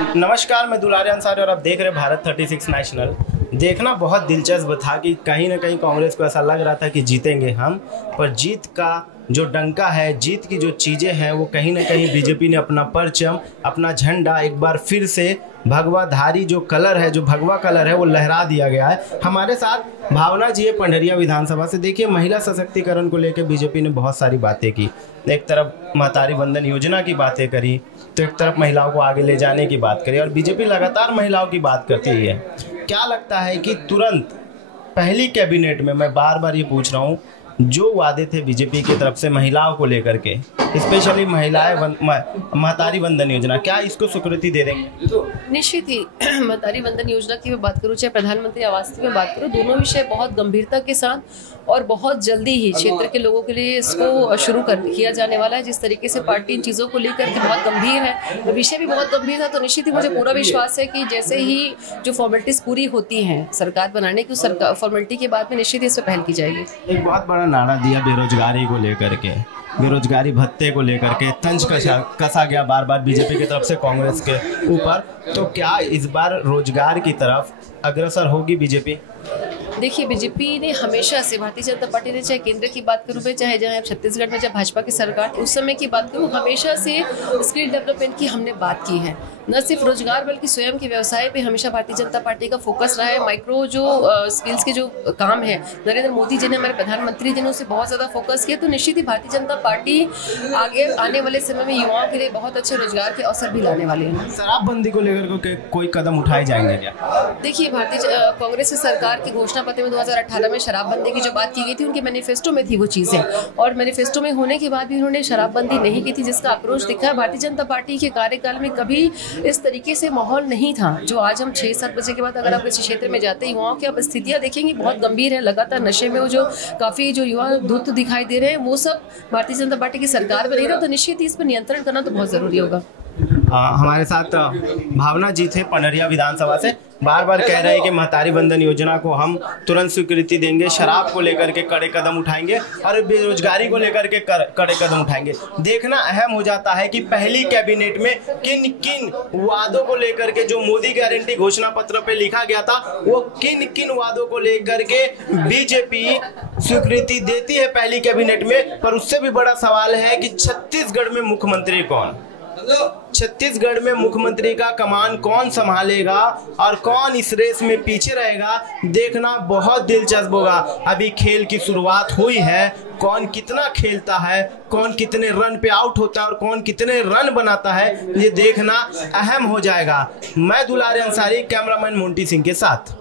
नमस्कार, मैं दुलारे अंसारी और आप देख रहे भारत 36 नेशनल। देखना बहुत दिलचस्प था कि कहीं ना कहीं कांग्रेस को ऐसा लग रहा था कि जीतेंगे हम, पर जीत का जो डंका है, जीत की जो चीज़ें हैं, वो कहीं ना कहीं बीजेपी ने अपना परचम, अपना झंडा एक बार फिर से भगवाधारी जो कलर है, जो भगवा कलर है, वो लहरा दिया गया है। हमारे साथ भावना जी है पंडरिया विधानसभा से। देखिए, महिला सशक्तिकरण को लेकर बीजेपी ने बहुत सारी बातें की। एक तरफ महतारी वंदन योजना की बातें करी, तो एक तरफ महिलाओं को आगे ले जाने की बात करी, और बीजेपी लगातार महिलाओं की बात करती है। क्या लगता है कि तुरंत पहली कैबिनेट में, मैं बार बार ये पूछ रहा हूँ, जो वादे थे बीजेपी की तरफ से महिलाओं को लेकर के, स्पेशली महिलाएं महतारी वंदन योजना, क्या इसको स्वीकृति दे देंगे? निश्चित ही महतारी वंदन योजना की मैं बात करूं, चाहे प्रधानमंत्री आवास की मैं बात करूं, दोनों विषय बहुत गंभीरता के साथ और बहुत जल्दी ही क्षेत्र के लोगों के लिए इसको शुरू किया जाने वाला है। जिस तरीके से पार्टी इन चीज़ों को लेकर के बहुत गंभीर है, विषय भी बहुत गंभीर था, तो निश्चित ही मुझे पूरा विश्वास है कि जैसे ही जो फॉर्मेलिटीज पूरी होती हैं सरकार बनाने की, सरकार फॉर्मेलिटी के बाद में निश्चित ही इस पर पहल की जाएगी। एक बहुत बड़ा नारा दिया बेरोजगारी को लेकर के, बेरोजगारी भत्ते को लेकर के तंज कसा गया बार बार बीजेपी की तरफ से कांग्रेस के ऊपर, तो क्या इस बार रोजगार की तरफ अग्रसर होगी बीजेपी? देखिए, बीजेपी ने हमेशा से, भारतीय जनता पार्टी ने, चाहे केंद्र की बात करूँ मैं, चाहे जहाँ छत्तीसगढ़ में जब भाजपा की सरकार उस समय की बात करूँ, हमेशा से स्किल डेवलपमेंट की हमने बात की है। न सिर्फ रोजगार बल्कि स्वयं के व्यवसाय पे हमेशा भारतीय जनता पार्टी का फोकस रहा है। माइक्रो जो स्किल्स के जो काम है, नरेंद्र मोदी जी ने, हमारे प्रधानमंत्री जी ने उसे बहुत ज़्यादा फोकस किया। तो निश्चित ही भारतीय जनता पार्टी आगे आने वाले समय में युवाओं के लिए बहुत अच्छे रोजगार के अवसर भी लाने वाले हैं। शराबबंदी को लेकर कोई कदम उठाए जाएंगे क्या? देखिए, भारतीय कांग्रेस सरकार की घोषणा पत्र में 2018 में शराबबंदी की जो बात की गई थी, उनके मैनिफेस्टो में थी वो चीज़ें, और मैनिफेस्टो में होने के बाद भी उन्होंने शराबबंदी नहीं की थी, जिसका आक्रोश दिखा है। भारतीय जनता पार्टी के कार्यकाल में कभी इस तरीके से माहौल नहीं था जो आज हम 6-7 बजे के बाद अगर आप किसी क्षेत्र में जाते हैं, युवाओं की आप स्थितियाँ देखेंगे बहुत गंभीर है। लगातार नशे में वो जो काफ़ी जो युवा धुत दिखाई दे रहे हैं, वो सब भारतीय जनता पार्टी की सरकार में नहीं रहा, तो निश्चित ही इस पर नियंत्रण करना तो बहुत ज़रूरी होगा। हमारे साथ भावना जी थे पंडरिया विधानसभा से। बार बार कह रहे हैं कि महतारी वंदन योजना को हम तुरंत स्वीकृति देंगे, शराब को लेकर के कड़े कदम उठाएंगे और बेरोजगारी को लेकर के कड़े कदम उठाएंगे। देखना अहम हो जाता है कि पहली कैबिनेट में किन किन वादों को लेकर के, जो मोदी गारंटी घोषणा पत्र पे लिखा गया था, वो किन किन वादों को लेकर के बीजेपी स्वीकृति देती है पहली कैबिनेट में। पर उससे भी बड़ा सवाल है कि छत्तीसगढ़ में मुख्यमंत्री कौन, छत्तीसगढ़ में मुख्यमंत्री का कमान कौन संभालेगा और कौन इस रेस में पीछे रहेगा, देखना बहुत दिलचस्प होगा। अभी खेल की शुरुआत हुई है, कौन कितना खेलता है, कौन कितने रन पे आउट होता है और कौन कितने रन बनाता है, ये देखना अहम हो जाएगा। मैं दुलारे अंसारी, कैमरामैन मोंटी सिंह के साथ।